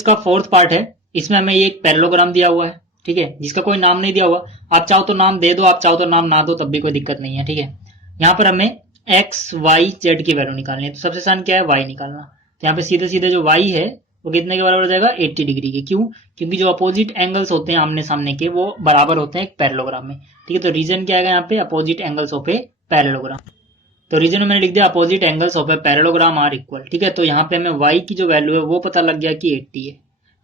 इसका fourth part है, इसमें हमें ये एक पैरेललोग्राम दिया हुआ है, ठीक है, जिसका कोई नाम नहीं दिया हुआ। आप चाहो तो नाम दे दो, आप चाहो तो नाम ना दो, तब भी कोई दिक्कत नहीं है, ठीक है। यहाँ पर हमें एक्स वाई जेड की वैल्यू निकालनी है, तो सबसे आसान क्या है, वाई निकालना। तो यहाँ पे सीधे सीधे जो वाई है वो कितने के बराबर हो जाएगा, 80 डिग्री के। क्यों? क्योंकि जो अपोजिट एंगल्स होते हैं आमने सामने के वो बराबर होते हैं एक पैरेललोग्राम में, ठीक है। तो रीजन क्या आएगा यहाँ पे, opposite angles of a parallelogram. तो रीजन में मैंने लिख दिया opposite angles of a parallelogram are equal, ठीक है। तो यहाँ पे हमें y की जो वैल्यू है वो पता लग गया कि 80 है,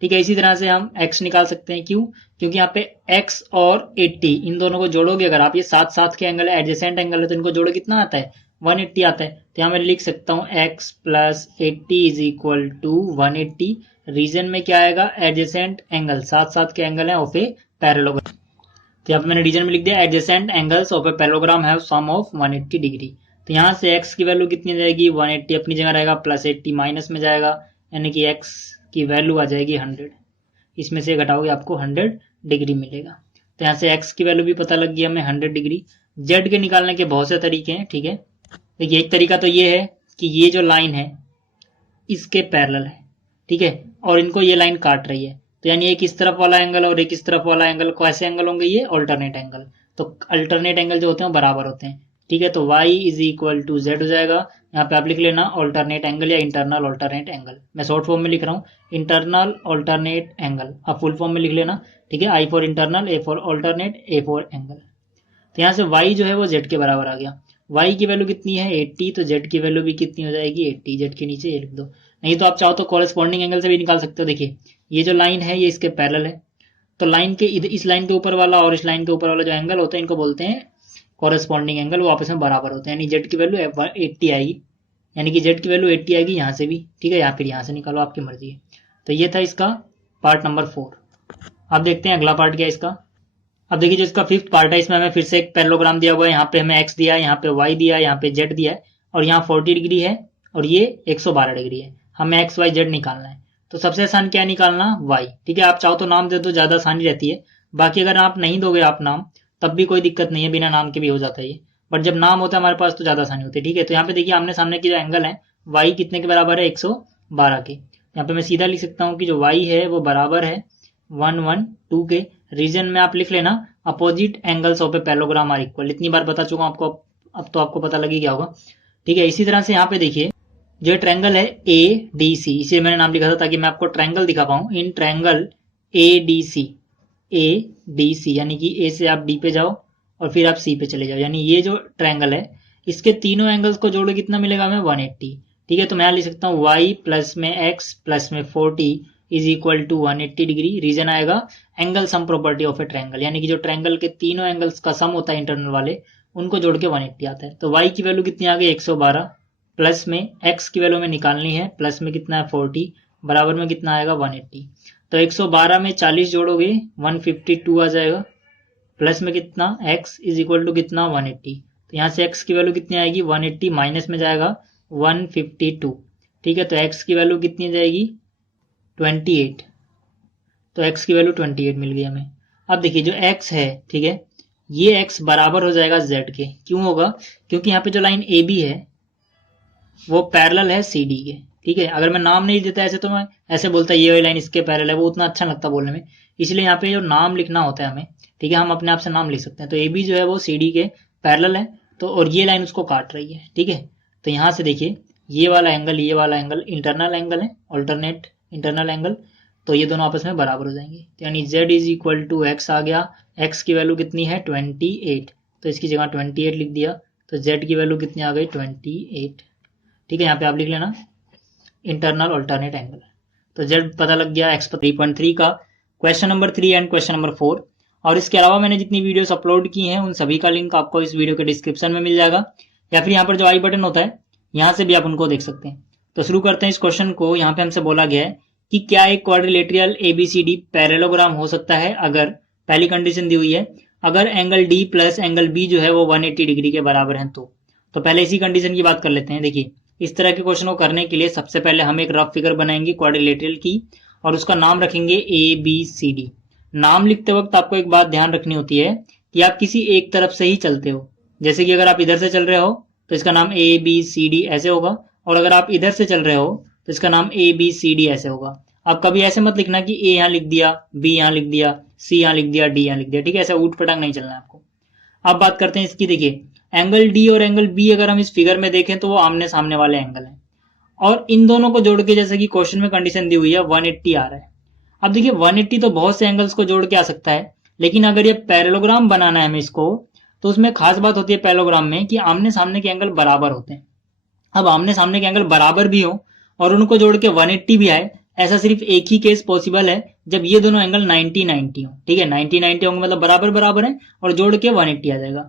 ठीक है। इसी तरह से हम x निकाल सकते हैं। क्यों? क्योंकि यहाँ पे x और 80 इन दोनों को जोड़ोगे अगर आप, ये साथ साथ के एंगल है, एडजेसेंट एंगल है, तो इनको जोड़ो कितना आता है, 180 आता है। तो यहाँ मैं लिख सकता हूँ x plus 80 is equal to 180। Reason में क्या आएगा, एडजेसेंट एंगल, साथ साथ के एंगल है ऑफ ए पैरेललोग्राम। तो यहाँ पे मैंने रीजन में लिख दिया adjacent angles of a parallelogram have sum of 180 degree. तो यहाँ से x की वैल्यू कितनी आ जाएगी, 180 अपनी जगह रहेगा, प्लस 80 माइनस में जाएगा, यानी कि x की वैल्यू आ जाएगी 100। इसमें से घटाओगे आपको 100 डिग्री मिलेगा। तो यहाँ से x की वैल्यू भी पता लग गई हमें 100 डिग्री। z के निकालने के बहुत से तरीके हैं, ठीक है। देखिए एक तरीका तो ये है कि ये जो लाइन है इसके पैरेलल है, ठीक है, और इनको ये लाइन काट रही है, तो यानी एक इस तरफ वाला एंगल और एक इस तरफ वाला एंगल, कैसे एंगल होंगे, ये ऑल्टरनेट एंगल। तो अल्टरनेट एंगल जो होते हैं वो बराबर होते हैं, ठीक है। तो y is equal to Z हो जाएगा। यहाँ पे आप लिख लेना ऑल्टरनेट एंगल या इंटरनल ऑल्टरनेट एंगल, मैं शॉर्ट फॉर्म में लिख रहा हूँ इंटरनल ऑल्टरनेट एंगल, आप फुल फॉर्म में लिख लेना, ठीक है। I for internal, A for alternate, A for angle. तो यहाँ से y जो है वो z के बराबर आ गया। y की वैल्यू कितनी है 80, तो z की वैल्यू भी कितनी हो जाएगी 80। z के नीचे ये लिख दो, नहीं तो आप चाहो तो कॉरेस्पॉन्डिंग एंगल से भी निकाल सकते हो। देखिए ये जो लाइन है ये इसके पैरेलल है, तो लाइन के इस लाइन के ऊपर वाला और इस लाइन के ऊपर वाला जो एंगल होता है इनको बोलते हैं कॉरेस्पॉन्डिंग एंगल, वो आपस में बराबर होते हैं, यानी जेड की वैल्यू 80 आएगी, यानी कि जेड की वैल्यू 80 आएगी यहाँ से भी, ठीक है, या फिर यहाँ से निकालो, आपकी मर्जी है। तो ये था इसका पार्ट नंबर 4। अब देखते हैं अगला पार्ट क्या है इसका। अब देखिए जो इसका फिफ्थ पार्ट है, इसमें हमें फिर से एक पैरेललोग्राम दिया हुआ है, यहाँ पे हमें x दिया है, यहाँ पे y दिया है, यहाँ पे z दिया है, और यहाँ 40 डिग्री है और ये 112 डिग्री है। हमें x y z निकालना है। तो सबसे आसान क्या निकालना, y, ठीक है। आप चाहो तो नाम दे दो, ज्यादा आसानी रहती है। बाकी अगर आप नहीं दोगे आप नाम, तब भी कोई दिक्कत नहीं है, बिना नाम के भी हो जाता है ये, बट जब नाम होता है हमारे पास तो ज्यादा आसानी होती है, ठीक है। तो यहाँ पे देखिए आमने सामने की जो एंगल है y कितने के बराबर है, 112 के। यहाँ पे मैं सीधा लिख सकता हूँ कि जो y है वो बराबर है 112 के। रीजन में आप लिख लेना opposite angles of a parallelogram are equal. इतनी बार बता चुका हूं आपको, अब तो आपको पता लगी क्या होगा, ठीक है। इसी तरह से यहाँ पे देखिए जो ट्रायंगल है ए डी सी, इसे मैंने नाम लिखा था ताकि मैं आपको ट्रायंगल दिखा पाऊं। In triangle A D C, यानी कि ए से आप डी पे जाओ और फिर आप सी पे चले जाओ, यानी ये जो ट्रायंगल है इसके तीनों एंगल्स को जोड़ो कितना मिलेगा हमें, 180, ठीक है। तो मैं यहाँ लिख सकता हूँ y प्लस में x प्लस में 40 is equal to 180 degree. Reason आएगा angle sum property of a triangle, यानी कि जो ट्रायंगल के तीनों एंगल्स का सम होता है इंटरनल वाले, उनको जोड़ के 180 आता है। तो y की वैल्यू कितनी आ गई 112, प्लस में x की वैल्यू में निकालनी है, प्लस में कितना है 40, बराबर में कितना आएगा 180। तो 112 में 40 जोड़ोगे 152 आ जाएगा, प्लस में कितना x इज इक्वल टू कितना 180। तो यहाँ से x की वैल्यू कितनी आएगी 180, माइनस में जाएगा 152, ठीक है। तो x की वैल्यू कितनी जाएगी 28, तो x की वैल्यू 28 मिल गई हमें। अब देखिए जो x है, ठीक है, ये x बराबर हो जाएगा z के। क्यों होगा? क्योंकि यहाँ पे जो लाइन AB है वो पैरेलल है CD के, ठीक है। अगर मैं नाम नहीं देता ऐसे तो मैं ऐसे बोलता ये वाली लाइन इसके पैरेलल है, वो उतना अच्छा लगता बोलने में, इसलिए यहाँ पे जो नाम लिखना होता है हमें, ठीक है, हम अपने आप से नाम लिख सकते हैं। तो AB जो है वो CD के पैरेलल है, तो और ये लाइन उसको काट रही है, ठीक है। तो यहाँ से देखिए ये वाला एंगल इंटरनल एंगल है, ऑल्टरनेट इंटरनल एंगल, तो ये दोनों आपस में बराबर हो जाएंगे। तो यानी z is equal to x आ गया, x की वैल्यू कितनी है 28, तो इसकी जगह 28 लिख दिया। तो z की वैल्यू कितनी आ गई 28, ठीक है। यहाँ पे आप लिख लेना इंटरनल ऑल्टरनेट एंगल। तो z पता लग गया। x पर 3.3 का question number 3 and question number 4। और इसके अलावा मैंने जितनी वीडियोस अपलोड की हैं उन सभी का लिंक आपको इस वीडियो के डिस्क्रिप्शन में मिल जाएगा, या फिर यहाँ पर जो आई बटन होता है यहाँ से भी आप उनको देख सकते हैं। तो शुरू करते हैं इस क्वेश्चन को। यहाँ पे हमसे बोला गया है कि क्या एक क्वाड्रिलेटरल ABCD पैरेललोग्राम हो सकता है अगर, पहली कंडीशन दी हुई है, अगर angle D plus angle B जो है वो 180 डिग्री के बराबर है। तो पहले इसी कंडीशन की बात कर लेते हैं। देखिए इस तरह के क्वेश्चन को करने के लिए सबसे पहले हम एक रफ फिगर बनाएंगे क्वाड्रिलेटरल की, और उसका नाम रखेंगे ABCD। नाम लिखते वक्त आपको एक बात ध्यान रखनी होती है कि आप किसी एक तरफ से ही चलते हो। जैसे कि अगर आप इधर से चल रहे हो तो इसका नाम ABCD ऐसे होगा, और अगर आप इधर से चल रहे हो तो इसका नाम ABCD ऐसे होगा। अब कभी ऐसे मत लिखना कि ए यहाँ लिख दिया, बी यहाँ लिख दिया, सी यहाँ लिख दिया, डी यहाँ लिख दिया, ठीक है, ऐसा ऊट पटांग नहीं चलना है आपको। अब बात करते हैं इसकी। देखिए एंगल डी और एंगल बी अगर हम इस फिगर में देखें तो वो आमने सामने वाले एंगल हैं, और इन दोनों को जोड़ के जैसे कि क्वेश्चन में कंडीशन दी हुई है 180 आ रहा है। अब देखिए 180 तो बहुत से एंगल्स को जोड़ के आ सकता है, लेकिन अगर ये पैरेललोग्राम बनाना है हमें इसको, तो उसमें खास बात होती है पैरेललोग्राम में कि आमने सामने के एंगल बराबर होते हैं। अब आमने सामने के एंगल बराबर भी हो और उनको जोड़ के 180 भी आए, ऐसा सिर्फ एक ही केस पॉसिबल है जब ये दोनों एंगल 90-90 हो, ठीक है, 90-90 होंगे मतलब बराबर बराबर है और जोड़ के 180 आ जाएगा।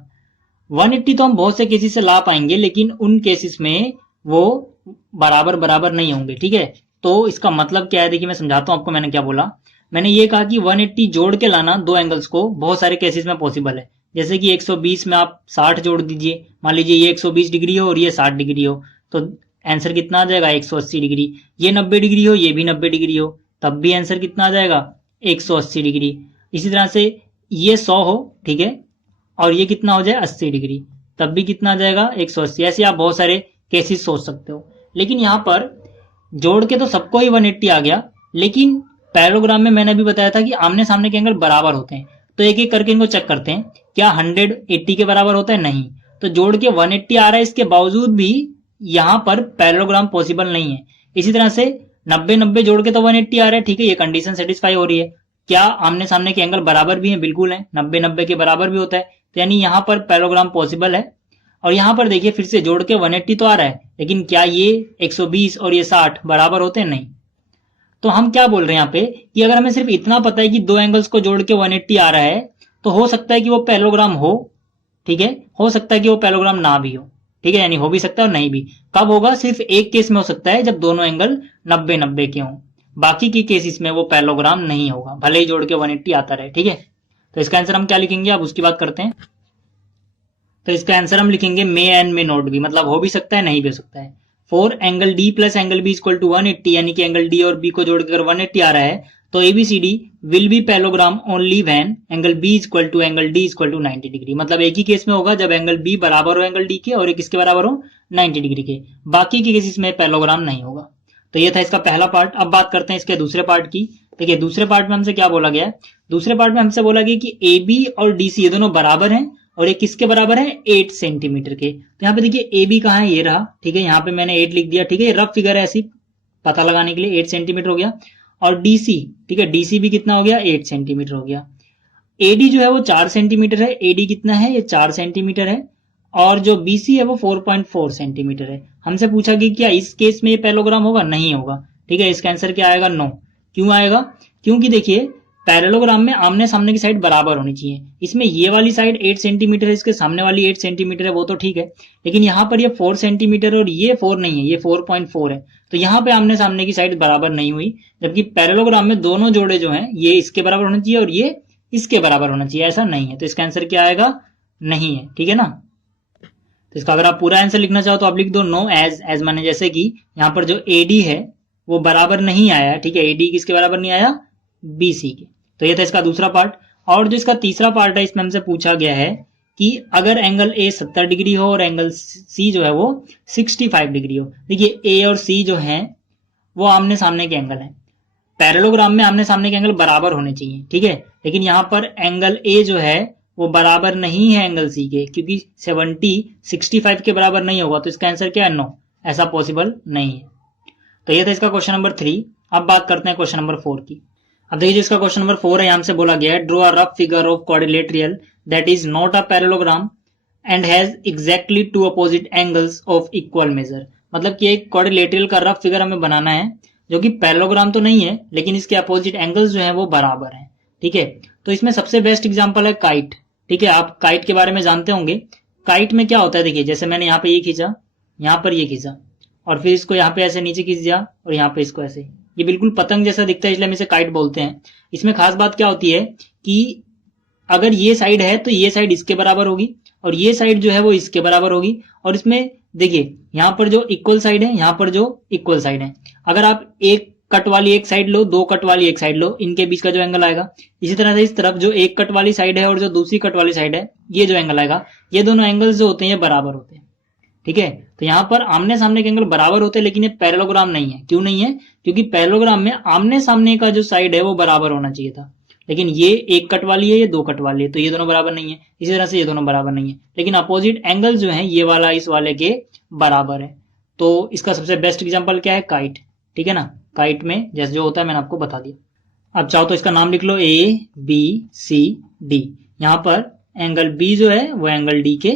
180 तो हम बहुत से केसेस से ला पाएंगे, लेकिन उन केसेस में वो बराबर बराबर नहीं होंगे, ठीक है। तो इसका मतलब क्या है, देखिए मैं समझाता हूं आपको। मैंने क्या बोला, मैंने ये कहा कि 180 जोड़ के लाना दो एंगल्स को बहुत सारे केसेस में पॉसिबल है। जैसे कि 120 में आप 60 जोड़ दीजिए, मान लीजिए ये 120 डिग्री हो और ये 60 डिग्री हो, तो आंसर कितना आ जाएगा 180 डिग्री। ये 90 डिग्री हो, ये भी 90 डिग्री हो, तब भी आंसर कितना आ जाएगा 180 डिग्री। इसी तरह से ये 100 हो, ठीक है, और ये कितना हो जाए 80 डिग्री, तब भी कितना आ जाएगा 180। ऐसे आप बहुत सारे केसेस सोच सकते हो। लेकिन यहाँ पर जोड़ के तो सबको ही 180 आ गया, लेकिन पैरेललोग्राम में मैंने अभी बताया था कि आमने सामने के एंगल बराबर होते हैं। तो एक एक करके इनको चेक करते हैं, क्या 180 के बराबर होता है? नहीं। तो जोड़ के 180 आ रहा है, इसके बावजूद भी यहाँ पर पैरेललोग्राम पॉसिबल नहीं है। इसी तरह से 90-90 जोड़ के तो 180 आ रहा है, ठीक है, ये कंडीशन सेटिस्फाई हो रही है। क्या आमने सामने के एंगल बराबर भी हैं? बिल्कुल है, 90-90 के बराबर भी होता है, तो यानी यहाँ पर पैरेललोग्राम पॉसिबल है। और यहाँ पर देखिए फिर से जोड़ के 180 तो आ रहा है, लेकिन क्या ये 120 और ये 60 बराबर होते हैं? नहीं। तो हम क्या बोल रहे हैं यहाँ पे कि अगर हमें सिर्फ इतना पता है कि दो एंगल्स को जोड़ के 180 आ रहा है, तो हो सकता है कि वो पैरेललोग्राम हो, ठीक है, हो सकता है कि वो पैरेललोग्राम ना भी हो, ठीक है, यानी हो भी सकता है और नहीं भी। कब होगा? सिर्फ एक केस में हो सकता है, जब दोनों एंगल 90-90 के हों। बाकी के केसेस में वो पैरेललोग्राम नहीं होगा, भले ही जोड़ के 180 आता रहे, ठीक है। तो इसका आंसर हम क्या लिखेंगे, अब उसकी बात करते हैं। तो इसका आंसर हम लिखेंगे मे एंड मे नॉट बी, मतलब हो भी सकता है नहीं भी हो सकता है। For angle D plus angle B equal to 180, यानी कि एंगल डी और बी को जोड़कर 180 आ रहा है, तो ABCD will be parallelogram only when angle B equal to angle D equal to 90 degree. मतलब एक ही केस में होगा जब एंगल बी बराबर हो एंगल डी के और एक इसके बराबर हो 90 डिग्री के। बाकी के केसेस में पैरेललोग्राम नहीं होगा। तो ये था इसका पहला पार्ट। अब बात करते हैं इसके दूसरे पार्ट की। देखिए दूसरे पार्ट में हमसे क्या बोला गया है, दूसरे पार्ट में हमसे बोला गया कि ए बी और डी सी ये दोनों बराबर हैं, और ये किसके बराबर है? 8 सेंटीमीटर के। तो यहाँ पे देखिए ए बी कहाँ है, ये रहा, ठीक है, यहाँ पे मैंने 8 लिख दिया, ठीक है, ये रफ फिगर है ऐसी पता लगाने के लिए, 8 सेंटीमीटर हो गया। और डीसी, ठीक है, डीसी भी कितना हो गया? 8 सेंटीमीटर हो गया। एडी जो है वो 4 सेंटीमीटर है, एडी कितना है? ये 4 सेंटीमीटर है। और जो बीसी है वो 4.4 सेंटीमीटर है। हमसे पूछा कि क्या इस केस में ये पैरेललोग्राम होगा? नहीं होगा, ठीक है, इसका आंसर क्या आएगा? नो। क्यों आएगा? क्योंकि देखिए पैरेललोग्राम में आमने सामने की साइड बराबर होनी चाहिए। इसमें ये वाली साइड 8 सेंटीमीटर है, इसके सामने वाली 8 सेंटीमीटर है, वो तो ठीक है, लेकिन यहाँ पर ये 4 सेंटीमीटर और ये 4 नहीं है, ये 4.4 है। तो यहाँ पे आमने सामने की साइड बराबर नहीं हुई, जबकि पैरेललोग्राम में दोनों जोड़े जो हैं ये इसके बराबर होना चाहिए और ये इसके बराबर होना चाहिए, ऐसा नहीं है। तो इसका आंसर क्या आएगा? नहीं है, ठीक है ना। तो इसका अगर आप पूरा आंसर लिखना चाहो तो आप लिख दो नो एज माने जैसे कि यहाँ पर जो एडी है वो बराबर नहीं आया, ठीक है, एडी किसके बराबर नहीं आया? बीसी के। तो ये था इसका दूसरा पार्ट। और जो इसका तीसरा पार्ट है, इसमें हमसे पूछा गया है कि अगर एंगल ए 70 डिग्री हो और एंगल सी जो है वो 65 डिग्री हो। देखिए ए और सी जो है वो आमने सामने के एंगल हैं। पैरेललोग्राम में आमने सामने के एंगल बराबर होने चाहिए, ठीक है, लेकिन यहाँ पर एंगल ए जो है वो बराबर नहीं है एंगल सी के, क्योंकि 65 के बराबर नहीं होगा। तो इसका आंसर क्या है? नो, ऐसा पॉसिबल नहीं है। तो ये था इसका क्वेश्चन नंबर 3। अब बात करते हैं क्वेश्चन नंबर 4 की। अब देखिए जिसका क्वेश्चन नंबर 4 है, यहाँ से बोला गया है draw a rough figure of quadrilateral that is not a parallelogram and has exactly two opposite angles of equal measure. मतलब कि एक क्वाड्रिलेटरल का रफ फिगर हमें बनाना है जो कि पैरेललोग्राम तो नहीं है, लेकिन इसके अपोजिट एंगल्स जो है वो बराबर हैं, ठीक है। तो इसमें सबसे बेस्ट एग्जाम्पल है काइट, ठीक है, आप काइट के बारे में जानते होंगे। काइट में क्या होता है, देखिए जैसे मैंने यहाँ पे ये खींचा, यहाँ पर ये खींचा, और फिर इसको यहाँ पे ऐसे नीचे खींच दिया और यहाँ पे इसको ऐसे, ये बिल्कुल पतंग जैसा दिखता है, इसलिए हम इसे काइट बोलते हैं। इसमें खास बात क्या होती है कि अगर ये साइड है तो ये साइड इसके बराबर होगी और ये साइड जो है वो इसके बराबर होगी। और इसमें देखिए यहाँ पर जो इक्वल साइड है, यहाँ पर जो इक्वल साइड है, अगर आप एक कट वाली एक साइड लो, दो कट वाली एक साइड लो, इनके बीच का जो एंगल आएगा, इसी तरह से इस तरफ जो एक कट वाली साइड है और जो दूसरी कट वाली साइड है, ये जो एंगल आएगा, ये दोनों एंगल्स जो होते हैं ये बराबर होते हैं, ठीक है। तो यहाँ पर आमने सामने के एंगल बराबर होते हैं, लेकिन ये पैरेललोग्राम नहीं है। क्यों नहीं है? क्योंकि पैरेललोग्राम में आमने सामने का जो साइड है वो बराबर होना चाहिए था, लेकिन ये एक कट वाली है, ये दो कट वाली है, तो ये दोनों बराबर नहीं है। इसी तरह से ये दोनों बराबर नहीं है, लेकिन अपोजिट एंगल जो है ये वाला इस वाले के बराबर है। तो इसका सबसे बेस्ट एग्जांपल क्या है? काइट, ठीक है ना। काइट में जैसे जो होता है मैंने आपको बता दिया। अब चाहो तो इसका नाम लिख लो A B C D। यहाँ पर एंगल B जो है वो एंगल D के